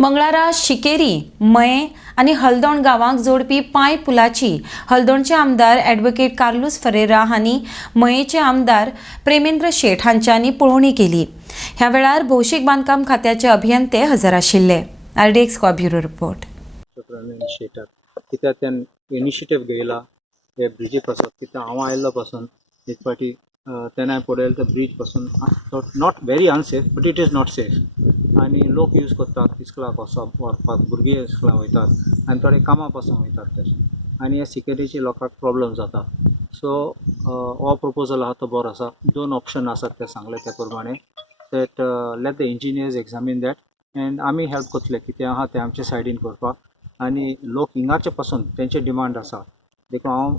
मंगळारा शिकेरी, मये आणि हलदोण गावांक जोडपी पाय पुलाची हलदोणचे आमदार ॲडव्होकेट कार्लोस फरेरा हांनी मयेचे आमदार प्रेमेंद्र शेठ हांच्यांनी पळोवणी केली। ह्या वेळार भौशीक बांदकाम खात्याचे अभियंते हजर आशिल्ले। RDXGOA bureau report. कित्याक त्यान इनिशिएटिव्ह घेयला हे ब्रिजी पासून कित्याक हांव आयिल्लो पासून एक फावटी तेन्ना पळयलें ते ब्रिज पासून not very unsafe but it is not safe आनी लोक यूज करतात इस्कलाक वचप व्हरपाक भुरगे इस्कलाक वयतात आनी थोडे कामा पासून वयतात तशें आनी हे सिक्युरिटीची लोकांक प्रॉब्लेम जाता। सो हो प्रपोजल आहा तो बरो आसा। दोन ऑप्शन आसात ते सांगले त्या प्रमाणे that let the engineers examine that and आमी हेल्प करतले कितें आहा ते आमचे सायडीन करपाक आनी लोक हिंगाचे पासून तेंचे डिमांड आसा देखून हांव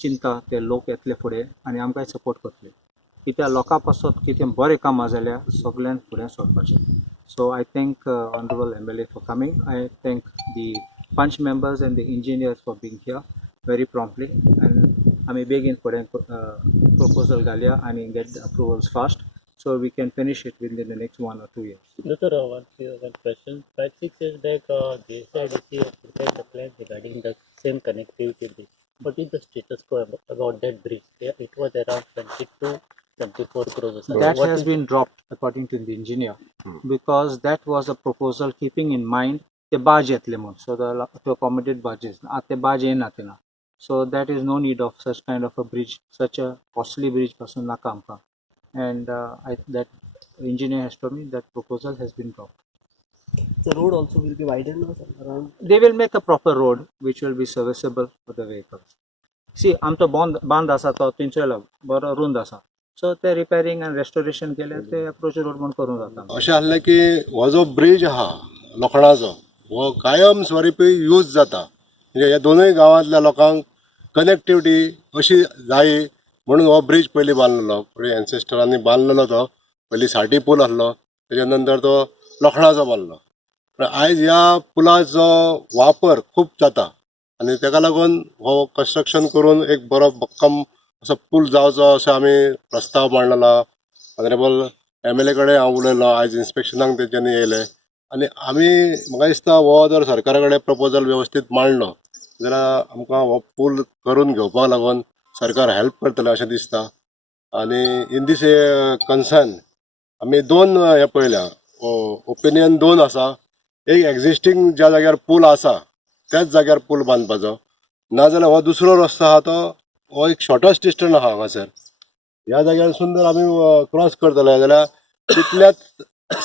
चिंता ते लोक येतले फुडें आनी आमकां सपोर्ट करतले कित्याक लोकां पासून कितें बरें कामां जाल्यार सगळ्यांक फुडें सरपाचें। So I thank honourable MLA for coming. I thank the panch members and the engineers for being here very promptly आनी आमी बेगीन फुडें प्रपोजल घालया आनी get the approvals fast so we can finish it within the next 1 or 2 years. Doctor, one question. 5-6 years back, JSIDC prepared the plan regarding the same connectivity bridge. What is the status quo about that bridge? It was around 22-24 crores. That has been dropped according to the engineer because that was a proposal keeping in mind the barge yetle so to accommodate barges. At the barge natina. So that is no need of such kind of a bridge, such a costly bridge pasun naka amka. And that engineer has told me that proposal has been dropped. The road also will be widened around. They will make a proper road which will be serviceable for the vehicles. See, आमचो बांद आसा तो तिंचेलो बरो रुंद आसा so ते repairing end restoration केले ते अप्रोच रोड म्हणून करूं जाता। अशें आसलें की हो जो ब्रिज आहा लोखणाचो हो कायम स्वरुपी यूज जाता म्हणजे ह्या दोनूय गांवांतल्या लोकांक कनेक्टिविटी अशी जाय म्हणून हो ब्रिज पयलीं बांदलेलो फुडें एन्सेस्टरांनी बांदलेलो तो पयलीं साटी पूल आसलो तेच्या नंतर तो लोखणाचो बांदलो पण आयज ह्या पुलाचो वापर खूब जाता आनी तेका लागून हो कंस्ट्रक्शन करून एक बरो भक्कम असो पूल जावचो असो आमी प्रस्ताव मांडलेलो। ऑनरेबल MLA कडेन हांव उलयलो आयज इन्स्पेक्शनाक तेंच्यांनी येयले आनी आमी म्हाका दिसता हो जर सरकारा कडेन प्रपोजल वेवस्थीत मांडलो जाल्यार आमकां हो पूल करून घेवपाक लागून सरकार हेल्प करतले अशें दिसता। आनी इन दीस कन्सर्न आमी दोन हे पळयल्या ओपिनियन दोन आसा। एक एक्झिस्टींग ज्या जाग्यार पूल आसा त्याच जाग्यार पूल बांदपाचो नाजाल्यार हो दुसरो रस्तो आहा तो हो एक शॉर्टस्ट डिस्टन्स आहा हांगासर ह्या जाग्यारसून जर आमी क्रॉस करतले जाल्यार तितल्याच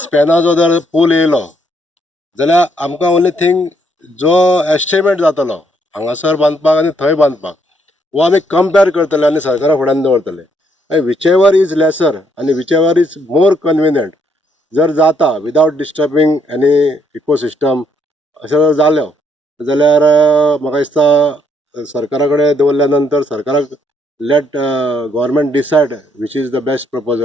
स्पॅनाचो जर पूल येयलो जाल्यार आमकां ओन्ली थिंग जो एस्टिमेट जातलो हांगासर बांदपाक आनी थंय बांदपाक वो आमी कंपेर करतले आनी सरकारा फुड्यान दवरतले विच एवर इज लेसर आनी which ever is more convenient जर जाता विदाउट डिस्टर्बिंग एनी इकोसिस्टम अशें जर जालें जाल्यार म्हाका दिसता सरकारा कडेन दवरल्या नंतर सरकाराक let government decide which is the best proposal.